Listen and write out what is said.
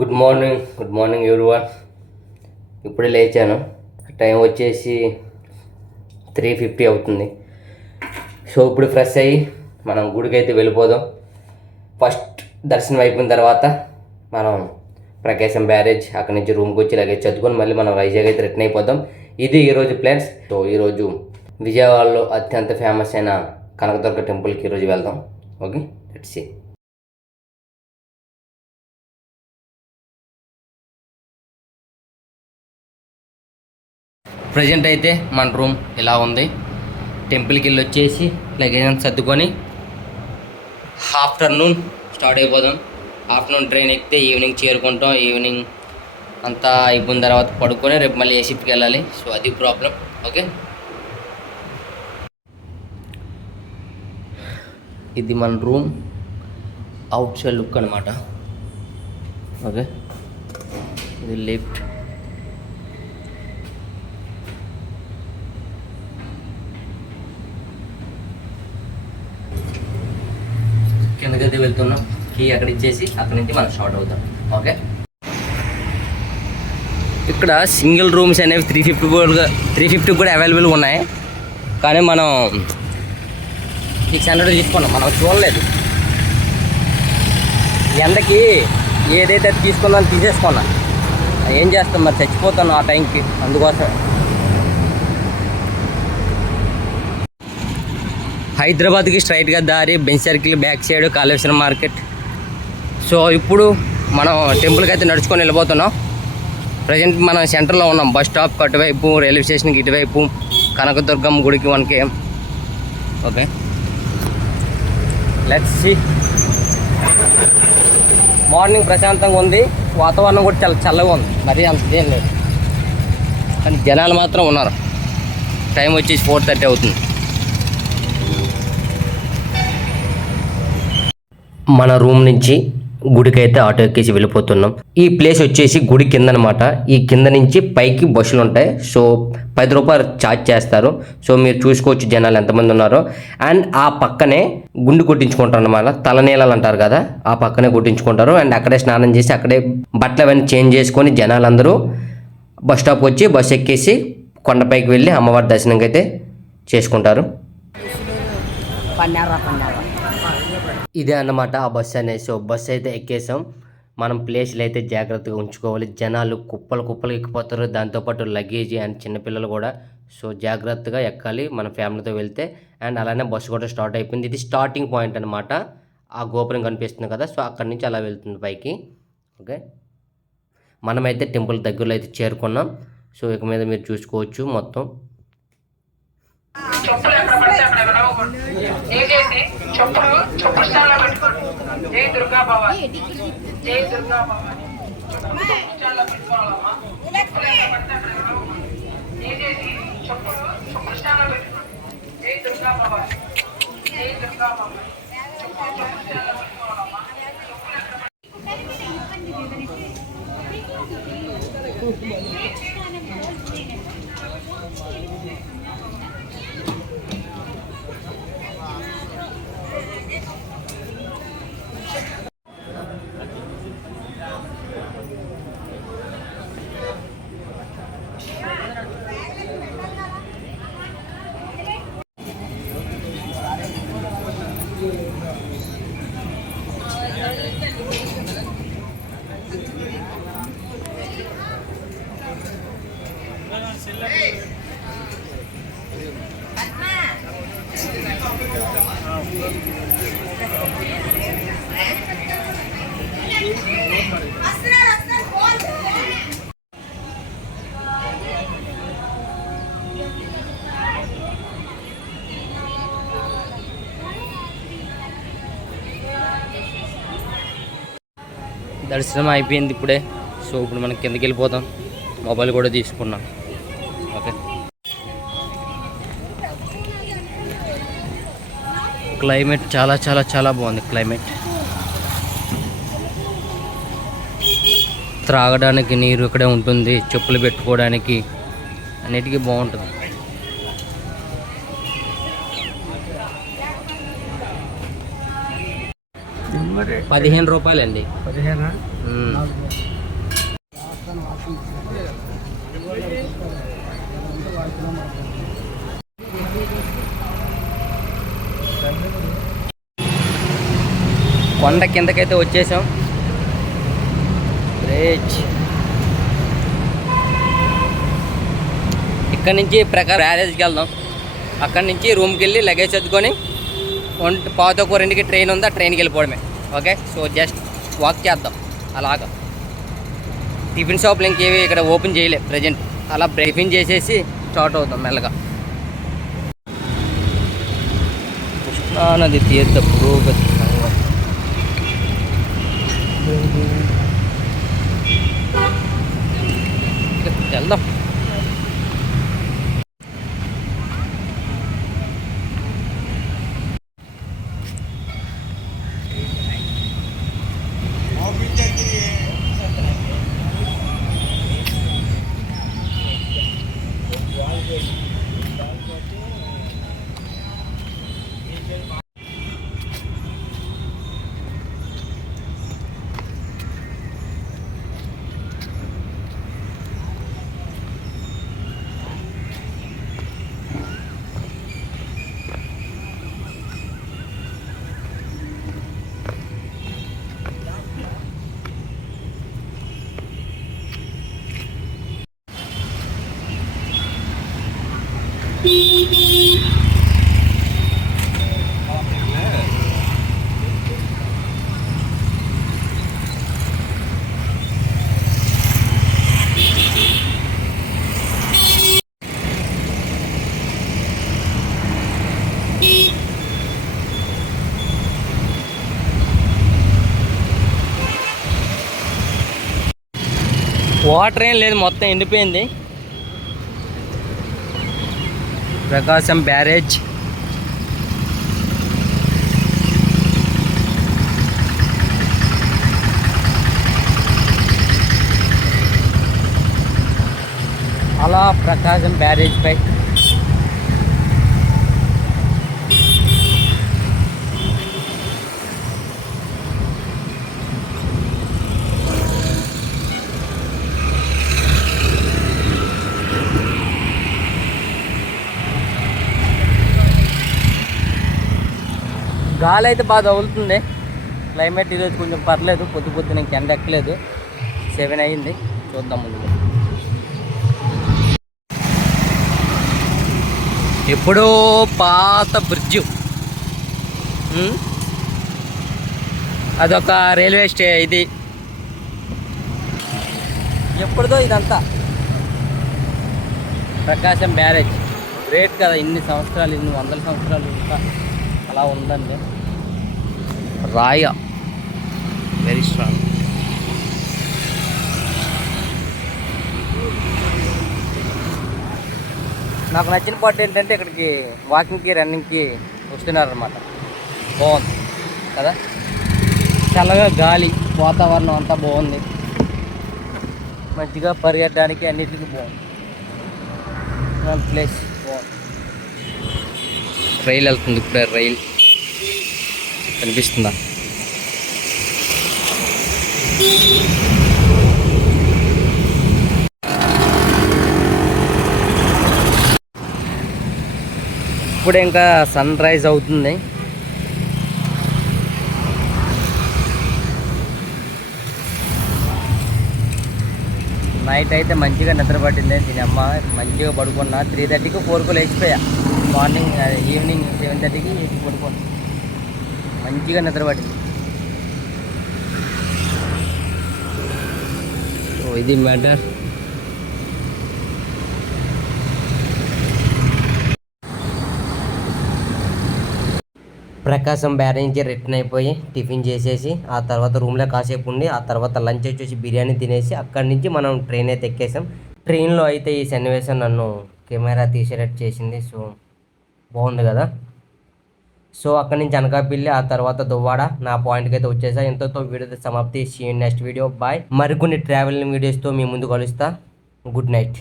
Good morning everyone. ఇప్పుడే లేచాను. Time వచ్చేసి 3:50 అవుతుంది. సో ఇప్పుడు ఫ్రెష్ అయ్యి మనం గుడికి అయితే వెళ్ళిపోదాం. ఫస్ట్ దర్శనం అయిపోయిన తర్వాత మనం ప్రకాశం బ్యారేజ్ అక్కడి నుంచి రూమ్కి వచ్చి లగేజ్ చదువుకొని మళ్ళీ మనం వైజాగ్ అయితే రిటర్న్ అయిపోదాం. ఇది ఈరోజు ప్లాన్స్. సో ఈరోజు విజయవాడలో అత్యంత ఫేమస్ అయిన కనకదుర్గ టెంపుల్కి ఈరోజు వెళ్దాం. Okay, let's see. ప్రజెంట్ అయితే మన రూమ్ ఇలా ఉంది. టెంపుల్కి వెళ్ళి వచ్చేసి లగేజ్ అంతా సర్దుకొని ఆఫ్టర్నూన్ స్టార్ట్ అయిపోదాం. ఆఫ్టర్నూన్ ట్రైన్ ఎక్కితే ఈవినింగ్ చేరుకుంటాం. ఈవినింగ్ అంతా అయిపోయిన తర్వాత పడుకొని రేపు మళ్ళీ ఏ షిఫ్ట్కి వెళ్ళాలి. సో అది ప్రాబ్లం. ఓకే, ఇది మన రూమ్ అవుట్ సైడ్ లుక్ అనమాట. ఓకే, ఇది లిఫ్ట్. కిందకైతే వెళ్తున్నాం. కీ అక్కడ ఇచ్చేసి అక్కడి నుంచి మనం స్టార్ట్ అవుతాం. ఓకే, ఇక్కడ సింగిల్ రూమ్స్ అనేవి 350 కూడా అవైలబుల్గా ఉన్నాయి. కానీ మనం 600 తీసుకున్నాం. మనం చూడలేదు. ఎండకి ఏదైతే తీసుకుందాం తీసేసుకున్నా. ఏం చేస్తాం మరి, చచ్చిపోతాను ఆ టైంకి. అందుకోసం హైదరాబాద్కి స్ట్రైట్గా దారి bench circle back side Kaleshwaram market. So ఇప్పుడు మనం టెంపుల్కి అయితే నడుచుకొని వెళ్ళిపోతున్నాం. ప్రజెంట్ మనం సెంటర్లో ఉన్నాం. బస్ స్టాప్కి అటువైపు, రైల్వే స్టేషన్కి ఇటువైపు, కనకదుర్గమ్మ గుడికి 1 km. Okay, let's see. Morning ప్రశాంతంగా ఉంది. వాతావరణం కూడా చాలా చల్లగా ఉంది. మరీ అంత ఏం లేదు. కానీ జనాలు మాత్రం ఉన్నారు. టైం వచ్చేసి 4:30 అవుతుంది. మన రూమ్ నుంచి గుడికి అయితే ఆటో ఎక్కేసి వెళ్ళిపోతున్నాం. ఈ ప్లేస్ వచ్చేసి గుడి కింద అనమాట. ఈ కింద నుంచి పైకి బస్సులు ఉంటాయి. సో 10 రూపాయలు ఛార్జ్ చేస్తారు. సో మీరు చూసుకోవచ్చు జనాలు ఎంతమంది ఉన్నారో. అండ్ ఆ పక్కనే గుండు కొట్టించుకుంటారు అనమాట. తలనీలాలు అంటారు కదా, ఆ పక్కనే కొట్టించుకుంటారు. అండ్ అక్కడే స్నానం చేసి అక్కడే బట్టలు అవన్నీ చేంజ్ చేసుకొని జనాలందరూ బస్ స్టాప్ వచ్చి బస్సు ఎక్కేసి కొండపైకి వెళ్ళి అమ్మవారి దర్శనంకి అయితే చేసుకుంటారు. ఇదే అన్నమాట ఆ బస్సు అనేది. సో బస్సు అయితే ఎక్కేసాం. మనం ప్లేస్లు అయితే జాగ్రత్తగా ఉంచుకోవాలి. జనాలు కుప్పలు ఎక్కిపోతారు. దాంతోపాటు లగేజ్ అండ్ చిన్నపిల్లలు కూడా. సో జాగ్రత్తగా ఎక్కాలి మన ఫ్యామిలీతో వెళ్తే. అండ్ అలానే బస్సు కూడా స్టార్ట్ అయిపోయింది. ఇది స్టార్టింగ్ పాయింట్ అనమాట. ఆ గోపురం కనిపిస్తుంది కదా, సో అక్కడి నుంచి అలా వెళ్తుంది పైకి. ఓకే, మనమైతే టెంపుల్ దగ్గరలో అయితే చేరుకున్నాం. సో ఇక మీద మీరు చూసుకోవచ్చు మొత్తం. చెప్పులు స్టాల్లో పెట్టుకోండి. జై దుర్గా భవాని, జై దుర్గా భవాని. స్టాల్లో పెట్టుకోవాలమ్మా. చెప్పులు స్టాల్లో పెట్టుకోండి. జై దుర్గా భవాని, జై దుర్గా భవాని. చెప్పులు స్టాల్లో పెట్టుకోవాలమ్మా. దర్శనం అయిపోయింది ఇప్పుడే. సో ఇప్పుడు మనం కిందకి వెళ్ళిపోతాం. మొబైల్ కూడా తీసుకున్నాం. ఓకే, క్లైమేట్ చాలా చాలా చాలా బాగుంది. క్లైమేట్ త్రాగడానికి నీరు ఇక్కడే ఉంటుంది. చెప్పులు పెట్టుకోవడానికి అన్నిటికీ బాగుంటుంది. రూపాయలు అండి. 15. కొండ కిందకైతే వచ్చేసాం. ఇక్కడ నుంచి ప్రకారం బ్యారేజ్కి వెళ్దాం. అక్కడి నుంచి రూమ్కి వెళ్ళి లగేజ్ చదువుకొని 1:15-2 ట్రైన్ ఉంది, ఆ ట్రైన్కి వెళ్ళిపోవడమే. ఓకే, సో జస్ట్ వాక్ చేద్దాం అలాగా. టిఫిన్ షాప్లు ఇంకేవి ఇక్కడ ఓపెన్ చేయలే ప్రజెంట్. అలా టిఫిన్ చేసేసి స్టార్ట్ అవుతాం మెల్లగా. కృష్ణానది తీర్థ పురోగతి సంఘం. వెళ్దాం. వాటర్ ఏం లేదు, మొత్తం ఎండిపోయింది. ప్రకాశం బ్యారేజ్. అలా ప్రకాశం బ్యారేజ్ పై గాలి అయితే బాగా తగులుతుంది. క్లైమేట్ ఈరోజు కొంచెం పర్లేదు. పొద్దున ఇంక ఎండ ఎక్కలేదు. 7 అయింది. చూద్దాం ముందు. ఎప్పుడో పాత బ్రిడ్జ్, అదొక రైల్వే ఇది ఎప్పుడుదో ఇదంతా. ప్రకాశం బ్యారేజ్ గ్రేట్ కదా, ఇన్ని సంవత్సరాలు, ఇన్ని వందల సంవత్సరాలు ఇంకా అలా ఉందండి. రాయ వెరీ స్ట్రాంగ్. నాకు నచ్చిన పార్ట్ ఏంటంటే ఇక్కడికి వాకింగ్కి రన్నింగ్కి వస్తున్నారనమాట. బాగుంది కదా, చల్లగా గాలి, వాతావరణం అంతా బాగుంది. మంచిగా పరిగెత్తడానికి అన్నిటికీ బాగుంది. ప్లేస్ బాగుంది. రైలు వెళ్తుంది ఇప్పుడే. రైలు కనిపిస్తుందా? ఇప్పుడు ఇంకా సన్ రైజ్ అవుతుంది. నైట్ అయితే మంచిగా నిద్ర పట్టింది. దీని అమ్మ మంచిగా పడుకున్నా. 3:30కి 4కు లేచిపోయా. మార్నింగ్ ఈవినింగ్ 7:30కి 8కి పడుకోను. మంచిగా నిద్ర పట్టింది. సో ఇది మ్యాటర్. ప్రకాశం బ్యారేజ్ నుంచి రిటర్న్ అయిపోయి టిఫిన్ చేసేసి ఆ తర్వాత రూమ్లో కాసేపు ఉండి ఆ తర్వాత లంచ్ వచ్చేసి బిర్యానీ తినేసి అక్కడి నుంచి మనం ట్రైన్ అయితే ఎక్కేసాం. ట్రైన్లో అయితే ఈ సన్నివేశం నన్ను కెమెరా తీసేటట్టు చేసింది. సో బాగుంది కదా. సో అక్కడి నుంచి అనకాపల్లి, ఆ తర్వాత దువ్వాడ. నా పాయింట్కి అయితే వచ్చేసా. ఎంతతో వీడియో సమాప్తి. See you next video. Bye. మరికొన్ని ట్రావెలింగ్ వీడియోస్తో మీ ముందు కలుస్తా. Good night.